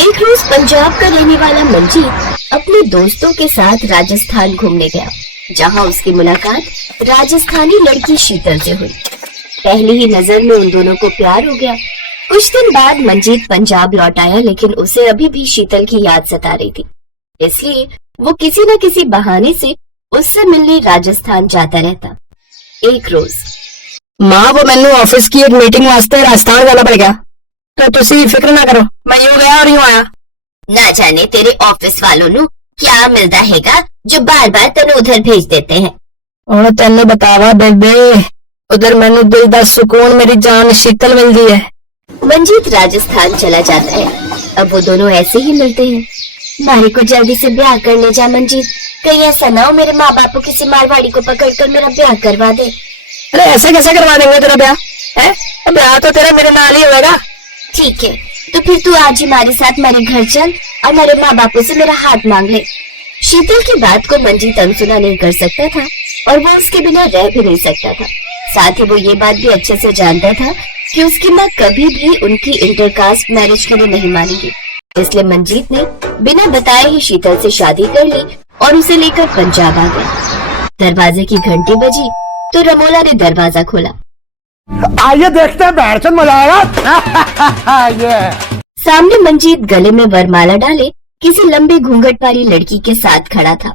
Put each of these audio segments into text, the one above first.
एक रोज पंजाब का रहने वाला मंजीत अपने दोस्तों के साथ राजस्थान घूमने गया, जहां उसकी मुलाकात राजस्थानी लड़की शीतल से हुई। पहली ही नजर में उन दोनों को प्यार हो गया। कुछ दिन बाद मंजीत पंजाब लौट आया, लेकिन उसे अभी भी शीतल की याद सता रही थी। इसलिए वो किसी न किसी बहाने से उससे मिलने राजस्थान जाता रहता। एक रोज मां वो मैनू ऑफिस की एक मीटिंग वास्ते राजस्थान जाना पड़ गया, तो तुसी फिक्र ना करो, मैं यूं गया और यूं आया। ना जाने तेरे ऑफिस वालों नु क्या मिलता हैगा जो बार बार तेन उधर भेज देते हैं। और तेन बतावा बेबे, उधर मैनू दिल दा सुकून मेरी जान शीतल मिलती है। मंजीत राजस्थान चला जाता है। अब वो दोनों ऐसे ही मिलते हैं। मारी को जल्दी से ब्याह करने जा मंजीत, कहीं ऐसा ना हो मेरे माँ बाप किसी मारवाड़ी को पकड़कर मेरा ब्याह करवा दे। अरे ऐसा कैसे करवा देंगे तेरा ब्याह? है ब्याह तो तेरा मेरे नाल ही होगा। ठीक है, तो फिर तू आज ही हमारे साथ मेरे घर चल और मेरे माँ बापों से मेरा हाथ मांग ले। शीतल की बात को मंजीत अनसुना नहीं कर सकता था और वो उसके बिना रह भी नहीं सकता था। साथ ही वो ये बात भी अच्छे से जानता था कि उसकी माँ कभी भी उनकी इंटरकास्ट मैरिज के लिए नहीं मानेगी। इसलिए मंजीत ने बिना बताए ही शीतल से शादी कर ली और उसे लेकर पंजाब आ गया। दरवाजे की घंटी बजी तो रमोला ने दरवाजा खोला। आइए देखते हैं, बैठ मजा आएगा। ये सामने मंजीत गले में वरमाला डाले किसी लंबे घूंघट वाली लड़की के साथ खड़ा था।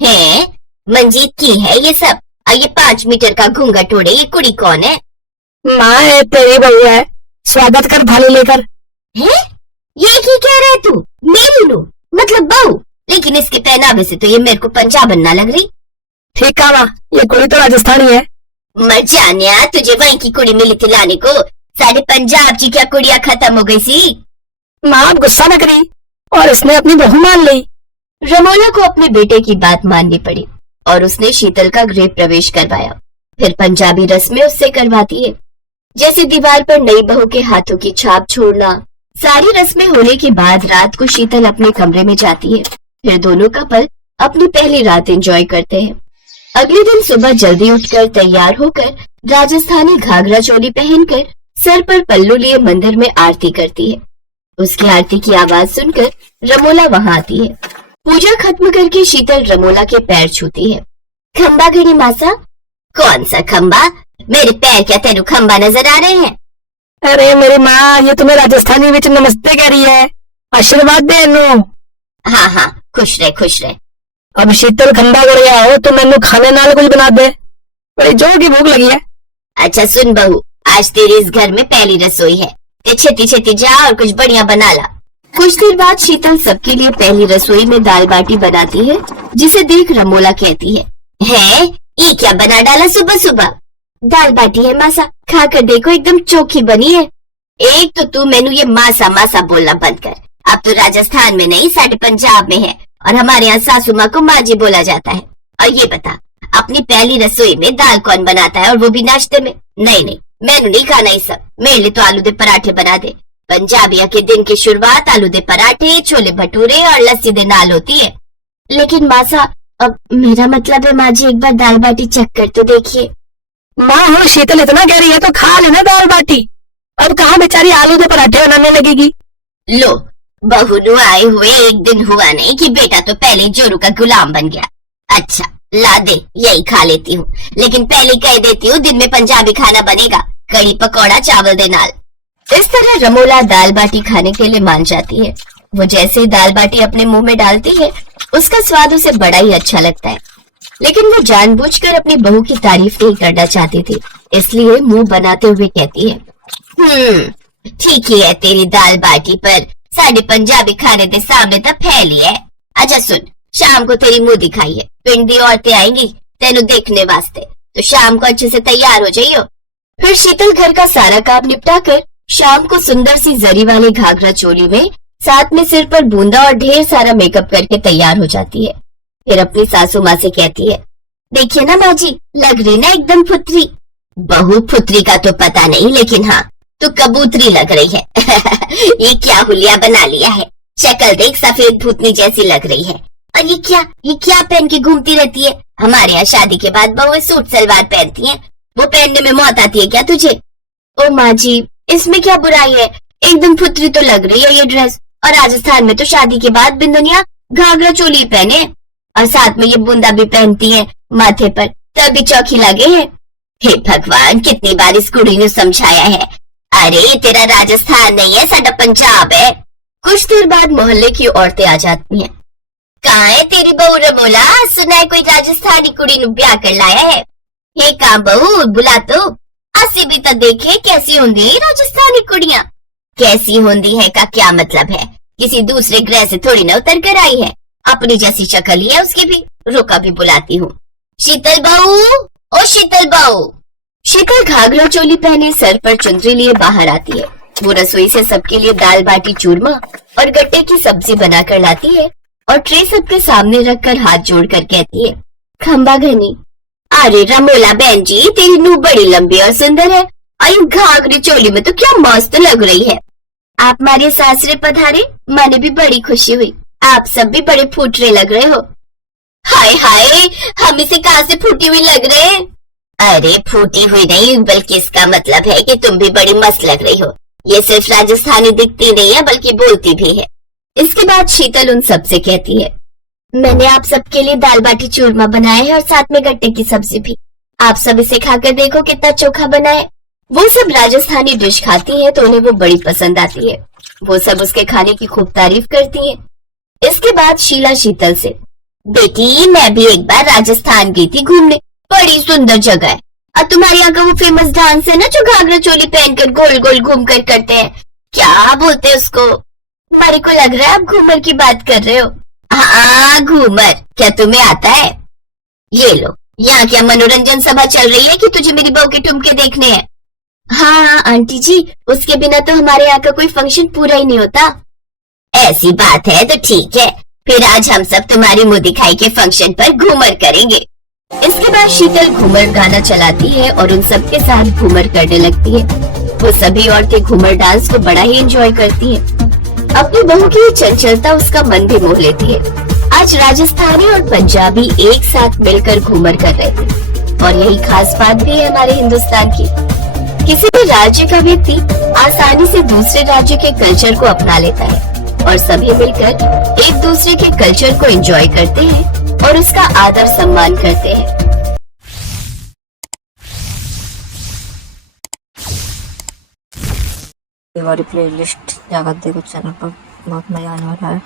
है मंजीत की है ये सब? ये 5 मीटर का घूंघट ओढ़े ये कुड़ी कौन है? माँ है, तेरी बहू है, स्वागत कर थाली लेकर। है ये की कह रहे तू? मेरी नो मतलब बहू? लेकिन इसके पहनावे से तो ये मेरे को पंजाबन ना लग रही। ठीक कहा, ये कुड़ी तो राजस्थानी है। मर जानिया, तुझे वहीं की कुड़ी मिली थी लाने को। साढ़े पंजाब की क्या कुड़िया खत्म हो गई सी? माँ गुस्सा न करी और इसने अपनी बहू मान ली। रमोला को अपने बेटे की बात माननी पड़ी और उसने शीतल का गृह प्रवेश करवाया। फिर पंजाबी रस्में उससे करवाती है, जैसे दीवार पर नई बहू के हाथों की छाप छोड़ना। सारी रस्में होने के बाद रात को शीतल अपने कमरे में जाती है। फिर दोनों कपल अपनी पहली रात एंजॉय करते हैं। अगले दिन सुबह जल्दी उठकर तैयार होकर राजस्थानी घाघरा चोली पहनकर सर पर पल्लू लिए मंदिर में आरती करती है। उसकी आरती की आवाज सुनकर रमोला वहां आती है। पूजा खत्म करके शीतल रमोला के पैर छूती है। खंबा गड़ी मासा? कौन सा खंबा? मेरे पैर क्या तेरू खंबा नजर आ रहे हैं? अरे मेरी माँ, ये तुम्हें राजस्थानी विच नमस्ते कह रही है, आशीर्वाद दे इनू। हाँ हाँ, खुश रहे खुश रहे। अब शीतल खंबा गड़िया हो तो मैनू खाने नाल कुछ बना दे, बड़ी जोर की भूख लगी है। अच्छा सुन बहू, आज तेरे इस घर में पहली रसोई है, ते छेती छेती जा और कुछ बढ़िया बना ला। कुछ देर बाद शीतल सबके लिए पहली रसोई में दाल बाटी बनाती है, जिसे देख रमोला कहती है ये क्या बना डाला सुबह सुबह? दाल बाटी है मासा, खा कर देखो एकदम चोखी बनी है। एक तो तू मैनू ये मासा मासा बोलना बंद कर। अब तो राजस्थान में नहीं साढ़े पंजाब में है और हमारे यहाँ सासू माँ को माँ जी बोला जाता है। और ये बता, अपनी पहली रसोई में दाल कौन बनाता है और वो भी नाश्ते में? नहीं नहीं, मैंने नहीं खाना ये सब। मेरे लिए तो आलू दे पराठे बना दे। पंजाबिया के दिन की शुरुआत आलू दे पराठे, छोले भटूरे और लस्सी दे नाल होती है। लेकिन मासा, अब मेरा मतलब है माँ जी एक बार दाल बाटी चख कर तो देखिए। माँ हो, शीतल इतना कह रही है तो खा लेना दाल बाटी। अब कहाँ बेचारी आलू के पराठे बनाने लगेगी। लो बहू नु आए हुए एक दिन हुआ नहीं कि बेटा तो पहले जोरू का गुलाम बन गया। अच्छा ला दे, यही खा लेती हूँ, लेकिन पहले कह देती हूँ दिन में पंजाबी खाना बनेगा, कड़ी पकौड़ा चावल दे नाल। इस तरह रमोला दाल बाटी खाने के लिए मान जाती है। वो जैसे ही दाल बाटी अपने मुंह में डालती है, उसका स्वाद उसे बड़ा ही अच्छा लगता है। लेकिन वो जानबूझकर अपनी बहू की तारीफ नहीं करना चाहती थी, इसलिए मुंह बनाते हुए कहती है ठीक ही है तेरी दाल बाटी, पर साढ़े पंजाबी खाने दे सामने तो फैली है। अच्छा सुन, शाम को तेरी मुंह दिखाई है, पिंड दी औरतें आएंगी तेनू देखने वास्ते, तो शाम को अच्छे से तैयार हो जाइयो। फिर शीतल घर का सारा काम निपटा कर शाम को सुंदर सी जरी वाले घाघरा चोली में, साथ में सिर पर बूंदा और ढेर सारा मेकअप करके तैयार हो जाती है। फिर अपनी सासू माँ से कहती है, देखिए ना माँ जी, लग रही ना एकदम फुतरी। बहू फुतरी का तो पता नहीं, लेकिन हाँ तो कबूतरी लग रही है। ये क्या हुलिया बना लिया है, शक्ल देख सफेद भूतनी जैसी लग रही है। और ये क्या पहन के घूमती रहती है? हमारे यहाँ शादी के बाद बहुएं सूट सलवार पहनती हैं, वो पहनने में मौत आती है क्या तुझे? ओ माँ जी, इसमें क्या बुराई है, एकदम फुतरी तो लग रही है ये ड्रेस। और राजस्थान में तो शादी के बाद बिन दुनिया घाघरा चोली पहने और साथ में ये बूंदा भी पहनती है माथे पर, तभी चौकी लगे है। हे भगवान, कितनी बार इस कुड़ी ने समझाया है, अरे तेरा राजस्थान नहीं है, साडा पंजाब है। कुछ देर बाद मोहल्ले की औरतें आ जाती हैं। कहाँ है तेरी बहू रमोला? सुना है कोई राजस्थानी कुड़ी नु ब्याह कर लाया है। हे कहाँ बहू, बुला तो असी भी तो देखे कैसी होंगी राजस्थानी कुड़ियाँ। कैसी होंगी है का क्या मतलब है? किसी दूसरे ग्रह से थोड़ी ना उतर कर आई है, अपनी जैसी शक्ल ही है उसकी भी। रुका भी बुलाती हूँ। शीतल बहू, ओ शीतल बहू। शीतल घाघरा चोली पहने सर पर चुंदरी लिए बाहर आती है। वो रसोई से सबके लिए दाल बाटी चूरमा और गट्टे की सब्जी बनाकर लाती है और ट्रे सबके सामने रखकर हाथ जोड़कर कहती है, खंबा घनी। अरे रमोला बहन जी, तेरी नूह बड़ी लंबी और सुंदर है और घाघरी चोली में तो क्या मस्त लग रही है। आप हमारे सासरे पधारे, मैंने भी बड़ी खुशी हुई। आप सब भी बड़े फूटरे लग रहे हो। हाय हाय, हम इसे कहाँ से फूटी हुई लग रहे हैं? अरे फूटी हुई नहीं, बल्कि इसका मतलब है कि तुम भी बड़ी मस्त लग रही हो। ये सिर्फ राजस्थानी दिखती नहीं है बल्कि बोलती भी है। इसके बाद शीतल उन सब से कहती है, मैंने आप सबके लिए दाल बाटी चूरमा बनाया है और साथ में गट्टे की सब्जी भी। आप सब इसे खाकर देखो कितना चोखा बना है। वो सब राजस्थानी डिश खाती है तो उन्हें वो बड़ी पसंद आती है। वो सब उसके खाने की खूब तारीफ करती है। इसके बाद शीला शीतल से, बेटी मैं भी एक बार राजस्थान गई थी घूमने, बड़ी सुंदर जगह है। और तुम्हारे यहाँ का वो फेमस डांस है ना जो घाघरा चोली पहनकर गोल गोल घूम कर करते हैं, क्या बोलते हैं उसको? तुम्हारे को लग रहा है आप घूमर की बात कर रहे हो। हाँ घूमर, क्या तुम्हें आता है? ये लो, यहाँ क्या मनोरंजन सभा चल रही है कि तुझे मेरी बहू के ठुमके देखने हैं? हाँ आंटी जी, उसके बिना तो हमारे यहाँ का कोई फंक्शन पूरा ही नहीं होता। ऐसी बात है तो ठीक है, फिर आज हम सब तुम्हारी मुंह दिखाई के फंक्शन पर घूमर करेंगे। इसके बाद शीतल घूमर गाना चलाती है और उन सबके साथ घूमर करने लगती है। वो सभी औरतें घूमर डांस को बड़ा ही एंजॉय करती हैं। अपनी बहू की चंचलता उसका मन भी मोह लेती है। आज राजस्थानी और पंजाबी एक साथ मिलकर घूमर कर रहे थे और यही खास बात भी है हमारे हिंदुस्तान की। किसी भी राज्य का व्यक्ति आसानी से दूसरे राज्य के कल्चर को अपना लेता है और सभी मिलकर एक दूसरे के कल्चर को एंजॉय करते हैं और उसका आदर सम्मान करते हैं। ये वाली प्लेलिस्ट जाकर देखो चैनल पर, बहुत मजा आने वाला है।